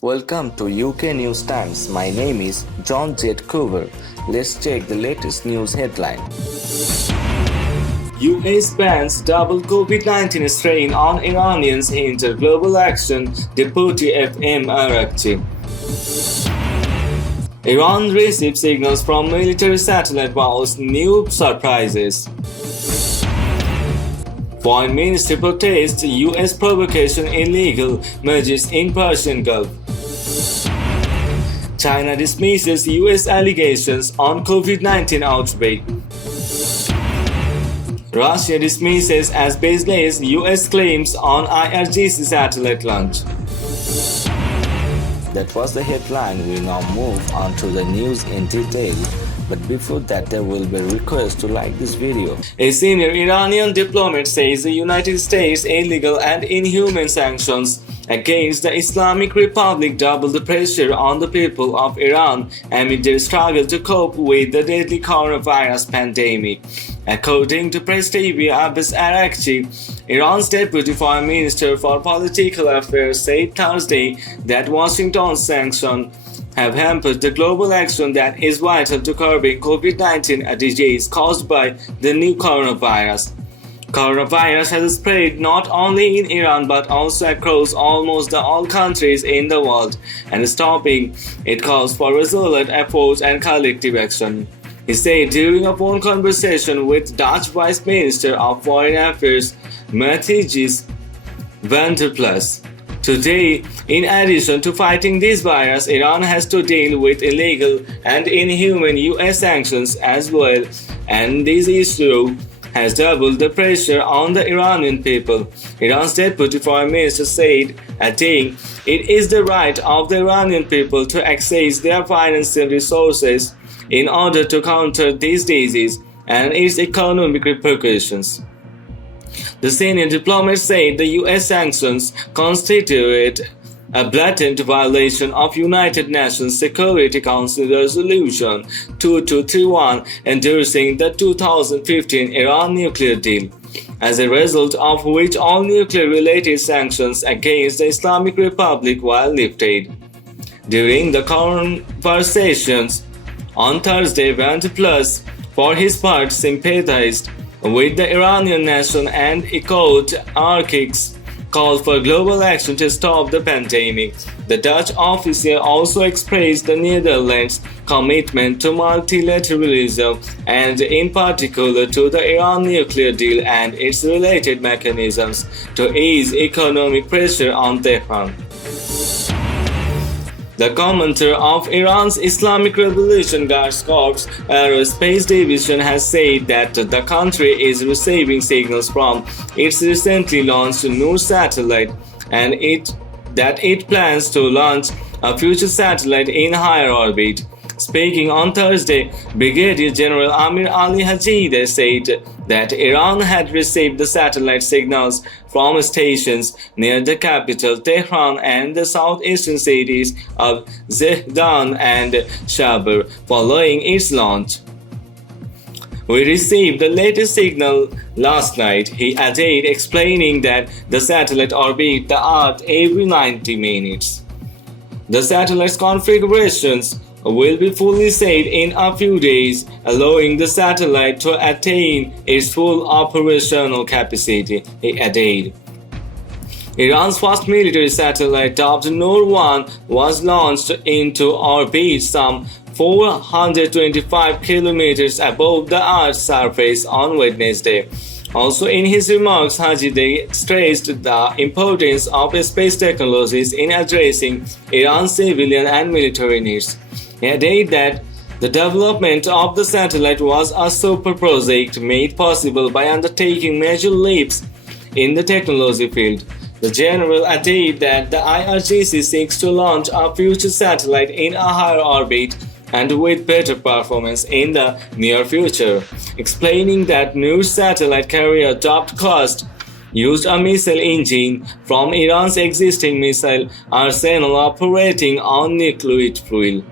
Welcome to UK News Times. My name is John Z. Coover. Let's check the latest news headline. US bans double COVID-19 strain on Iranians hinter global action, Deputy FM Irak. Iran receives signals from military satellite vows, new surprises. Foreign Ministry protests US provocation illegal measures in Persian Gulf. China dismisses US allegations on COVID-19 outbreak. Russia dismisses as baseless US claims on IRGC satellite launch. That was the headline. We now move on to the news in detail. But before that, there will be a request to like this video. A senior Iranian diplomat says the United States' illegal and inhuman sanctions against the Islamic Republic double the pressure on the people of Iran amid their struggle to cope with the deadly coronavirus pandemic. According to Press TV, Abbas Araghchi, Iran's Deputy Foreign Minister for Political Affairs, said Thursday that Washington's sanctions have hampered the global action that is vital to curbing COVID-19, a disease caused by the new coronavirus. Coronavirus has spread not only in Iran but also across almost all countries in the world, and stopping it calls for resolute efforts and collective action. He said during a phone conversation with Dutch Vice Minister of Foreign Affairs Matthijs van der Plas. Today, in addition to fighting this virus, Iran has to deal with illegal and inhuman US sanctions as well, and this issue has doubled the pressure on the Iranian people. Iran's Deputy Foreign Minister said, adding, "It is the right of the Iranian people to access their financial resources in order to counter this disease and its economic repercussions." The senior diplomat said the US sanctions constitute a blatant violation of United Nations Security Council Resolution 2231 endorsing the 2015 Iran nuclear deal, as a result of which all nuclear-related sanctions against the Islamic Republic were lifted. During the conversations on Thursday, Van der Plas, for his part, sympathized with the Iranian nation and echoed Araghchi's call for global action to stop the pandemic. The Dutch official also expressed the Netherlands' commitment to multilateralism and in particular to the Iran nuclear deal and its related mechanisms to ease economic pressure on Tehran. The commander of Iran's Islamic Revolution Guards Corps Aerospace Division has said that the country is receiving signals from its recently launched Noor satellite and that it plans to launch a future satellite in higher orbit. Speaking on Thursday, Brigadier General Amir Ali Hajideh said that Iran had received the satellite signals from stations near the capital Tehran and the southeastern cities of Zehdan and Shabr following its launch. "We received the latest signal last night," he added, explaining that the satellite orbits the Earth every 90 minutes. The satellite's configurations will be fully set in a few days, allowing the satellite to attain its full operational capacity, he added. Iran's first military satellite, dubbed Noor 1, was launched into orbit some 425 kilometers above the Earth's surface on Wednesday. Also in his remarks, Hajideh stressed the importance of space technologies in addressing Iran's civilian and military needs. He added that the development of the satellite was a super project made possible by undertaking major leaps in the technology field. The general added that the IRGC seeks to launch a future satellite in a higher orbit and with better performance in the near future, explaining that new satellite carrier dubbed Quest used a missile engine from Iran's existing missile arsenal operating on nuclear fuel.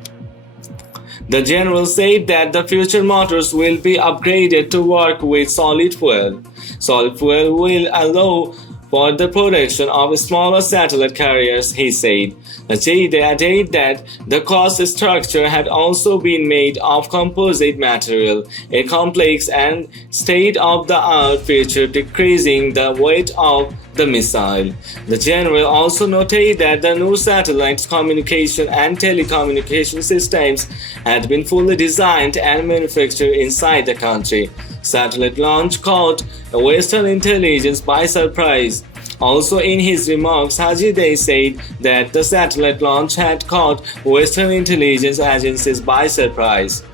The general said that the future motors will be upgraded to work with solid fuel. Solid fuel will allow for the production of smaller satellite carriers, he said. They added that the cost structure had also been made of composite material, a complex and state-of-the-art feature decreasing the weight of the missile. The general also noted that the new satellite communication and telecommunication systems had been fully designed and manufactured inside the country. Satellite launch caught Western intelligence by surprise. Also in his remarks, Hajideh said that the satellite launch had caught Western intelligence agencies by surprise.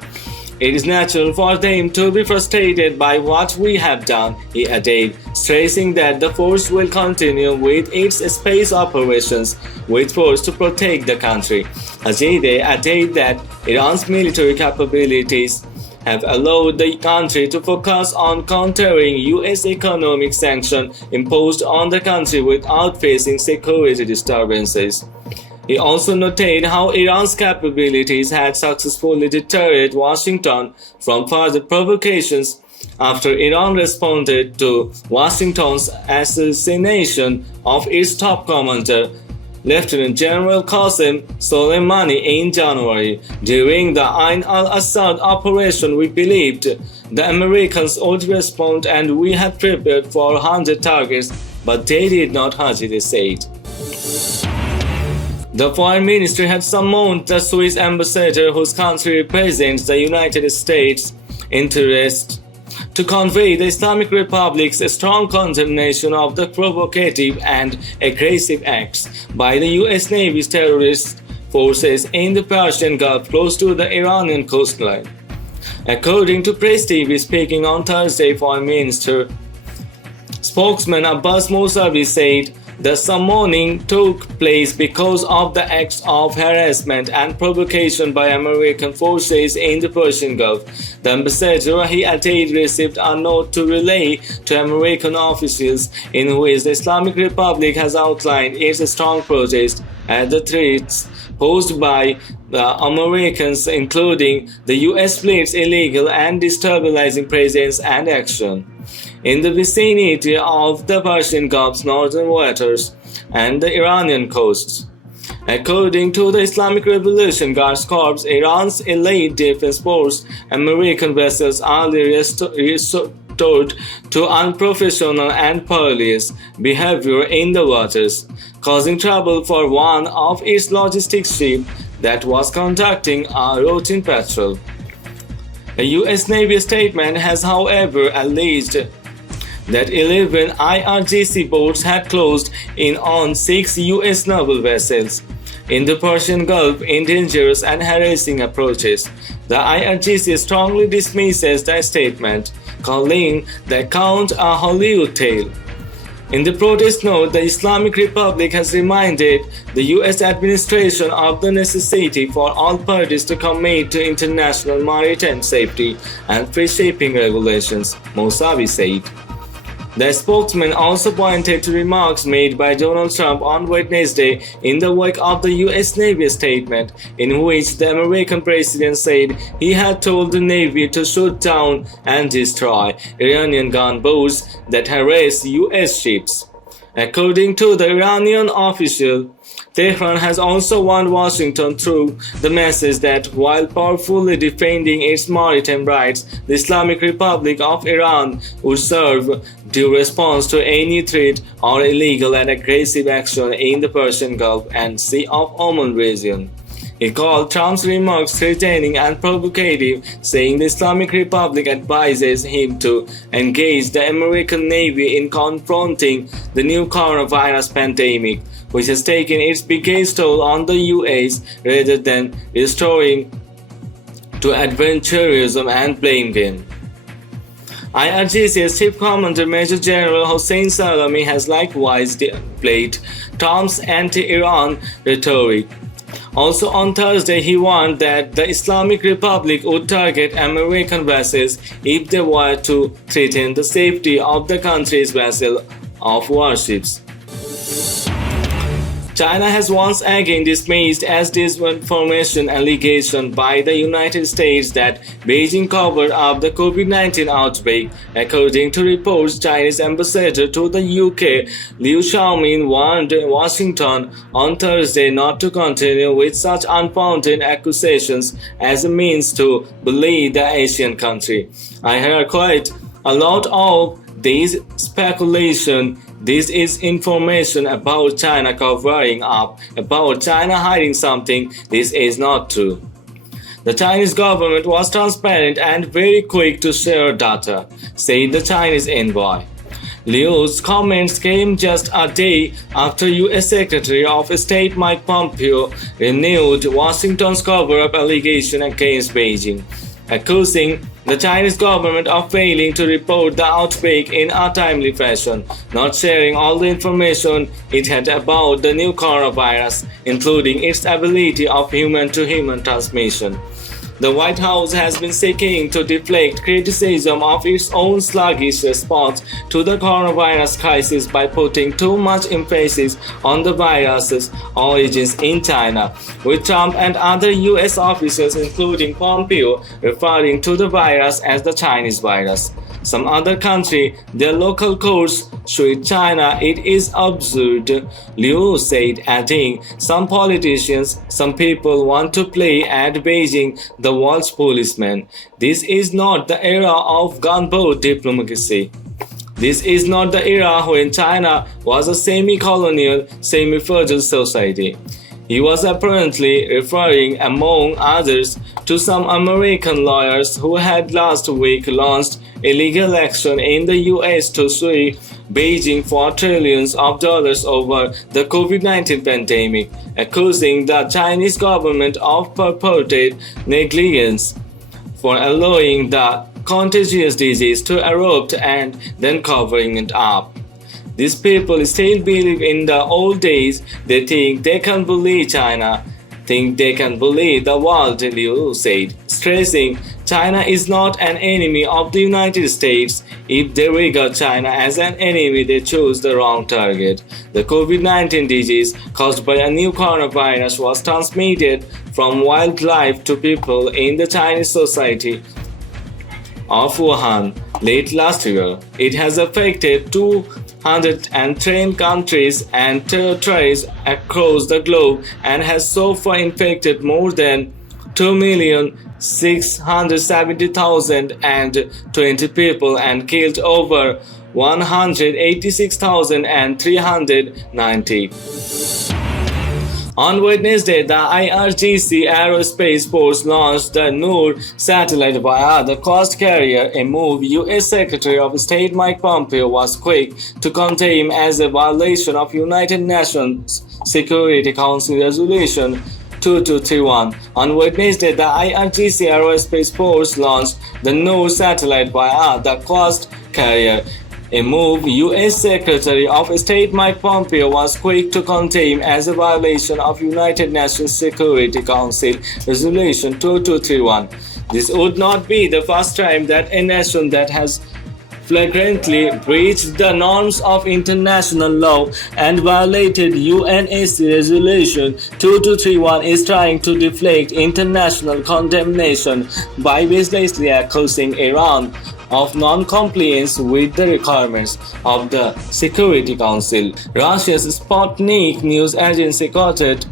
It is natural for them to be frustrated by what we have done, he added, stressing that the force will continue with its space operations with force to protect the country. Hajideh added that Iran's military capabilities have allowed the country to focus on countering U.S. economic sanctions imposed on the country without facing security disturbances. He also noted how Iran's capabilities had successfully deterred Washington from further provocations after Iran responded to Washington's assassination of its top commander, Lieutenant General Qasem Soleimani, in January. During the Ain al-Assad operation, we believed the Americans would respond and we had prepared for 100 targets, but they did not, Hajideh said. The foreign ministry had summoned the Swiss ambassador, whose country represents the United States' interest, to convey the Islamic Republic's strong condemnation of the provocative and aggressive acts by the U.S. Navy's terrorist forces in the Persian Gulf close to the Iranian coastline. According to Press TV, speaking on Thursday, Foreign Minister spokesman Abbas Mousavi said the summoning took place because of the acts of harassment and provocation by American forces in the Persian Gulf. The ambassador, he added, received a note to relay to American officials in which the Islamic Republic has outlined its strong protest at the threats posed by the Americans, including the U.S. fleet's illegal and destabilizing presence and action in the vicinity of the Persian Gulf's northern waters and the Iranian coasts. According to the Islamic Revolution Guards Corps, Iran's elite defense force, American vessels are restored to unprofessional and perilous behavior in the waters, causing trouble for one of its logistics ships that was conducting a routine patrol. A U.S. Navy statement has, however, alleged that 11 IRGC boats had closed in on 6 U.S. naval vessels in the Persian Gulf in dangerous and harassing approaches. The IRGC strongly dismisses the statement, calling the account a Hollywood tale. In the protest note, the Islamic Republic has reminded the U.S. administration of the necessity for all parties to commit to international maritime safety and free shipping regulations, Mousavi said. The spokesman also pointed to remarks made by Donald Trump on Wednesday in the wake of the U.S. Navy statement, in which the American president said he had told the Navy to shoot down and destroy Iranian gunboats that harass U.S. ships. According to the Iranian official, Tehran has also warned Washington through the message that while powerfully defending its maritime rights, the Islamic Republic of Iran would serve due response to any threat or illegal and aggressive action in the Persian Gulf and Sea of Oman region. He called Trump's remarks threatening and provocative, saying the Islamic Republic advises him to engage the American Navy in confronting the new coronavirus pandemic, which has taken its biggest toll on the U.S. rather than restoring to adventurism and blame game. IRGC's Chief Commander Major General Hossein Salami has likewise played Trump's anti-Iran rhetoric. Also on Thursday, he warned that the Islamic Republic would target American vessels if they were to threaten the safety of the country's vessel of warships. China has once again dismissed as disinformation allegation by the United States that Beijing covered up the COVID-19 outbreak. According to reports, Chinese ambassador to the UK, Liu Xiaomin, warned Washington on Thursday not to continue with such unfounded accusations as a means to bully the Asian country. I heard quite a lot of this speculation. This is information about China covering up, about China hiding something. This is not true. The Chinese government was transparent and very quick to share data, said the Chinese envoy. Liu's comments came just a day after U.S. Secretary of State Mike Pompeo renewed Washington's cover-up allegation against Beijing, accusing the Chinese government of failing to report the outbreak in a timely fashion, not sharing all the information it had about the new coronavirus, including its ability of human-to-human transmission. The White House has been seeking to deflect criticism of its own sluggish response to the coronavirus crisis by putting too much emphasis on the virus's origins in China, with Trump and other U.S. officials, including Pompeo, referring to the virus as the Chinese virus. Some other country, their local courts sued China. It is absurd, Liu said, adding, some politicians, some people want to play at Beijing the world's policeman. This is not the era of gunboat diplomacy. This is not the era when China was a semi-colonial, semi-feudal society. He was apparently referring, among others, to some American lawyers who had last week launched a legal action in the US to sue Beijing for trillions of dollars over the COVID-19 pandemic, accusing the Chinese government of purported negligence for allowing the contagious disease to erupt and then covering it up. These people still believe in the old days. They think they can bully China, think they can bully the world, Liu said, stressing China is not an enemy of the United States. If they regard China as an enemy, they choose the wrong target. The COVID-19 disease caused by a new coronavirus was transmitted from wildlife to people in the Chinese society of Wuhan late last year. It has affected 210 countries and territories across the globe and has so far infected more than 2,670,020 people and killed over 186,390. On Wednesday, the IRGC Aerospace Force launched the Noor satellite via the coast carrier, a move U.S. Secretary of State Mike Pompeo was quick to condemn as a violation of United Nations Security Council Resolution 2231. On Wednesday, the IRGC Aerospace Force launched the Noor satellite via the coast carrier, a move U.S. Secretary of State Mike Pompeo was quick to condemn as a violation of United Nations Security Council Resolution 2231. This would not be the first time that a nation that has flagrantly breached the norms of international law and violated UNSC Resolution 2231 is trying to deflect international condemnation by baselessly accusing Iran of non-compliance with the requirements of the Security Council. Russia's Sputnik news agency quoted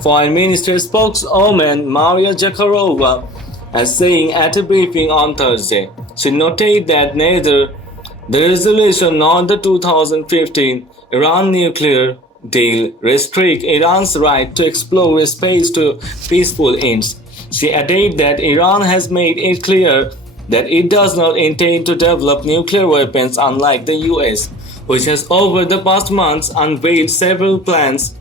Foreign Ministry spokeswoman Maria Zakharova as saying at a briefing on Thursday. She noted that neither the resolution nor the 2015 Iran nuclear deal restrict Iran's right to explore space to peaceful ends. She added that Iran has made it clear that it does not intend to develop nuclear weapons, unlike the US, which has over the past months unveiled several plans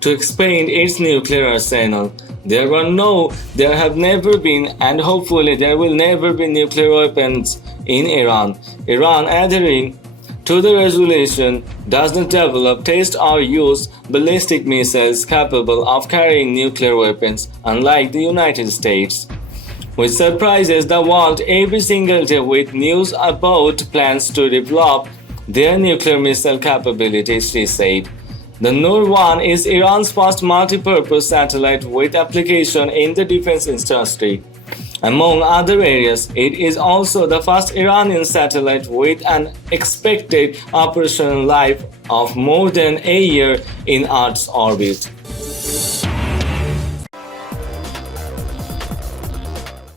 to expand its nuclear arsenal. There have never been, and hopefully there will never be nuclear weapons in Iran. Iran, adhering to the resolution, does not develop, test, or use ballistic missiles capable of carrying nuclear weapons, unlike the United States, which surprises the world every single day with news about plans to develop their nuclear missile capabilities, she said. The Nur-1 is Iran's first multi-purpose satellite with application in the defense industry. Among other areas, it is also the first Iranian satellite with an expected operational life of more than a year in Earth's orbit.